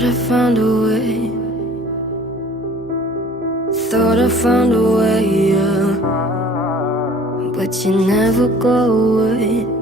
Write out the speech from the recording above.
Thought I found a way. Thought I found a way, yeah. But you never go away.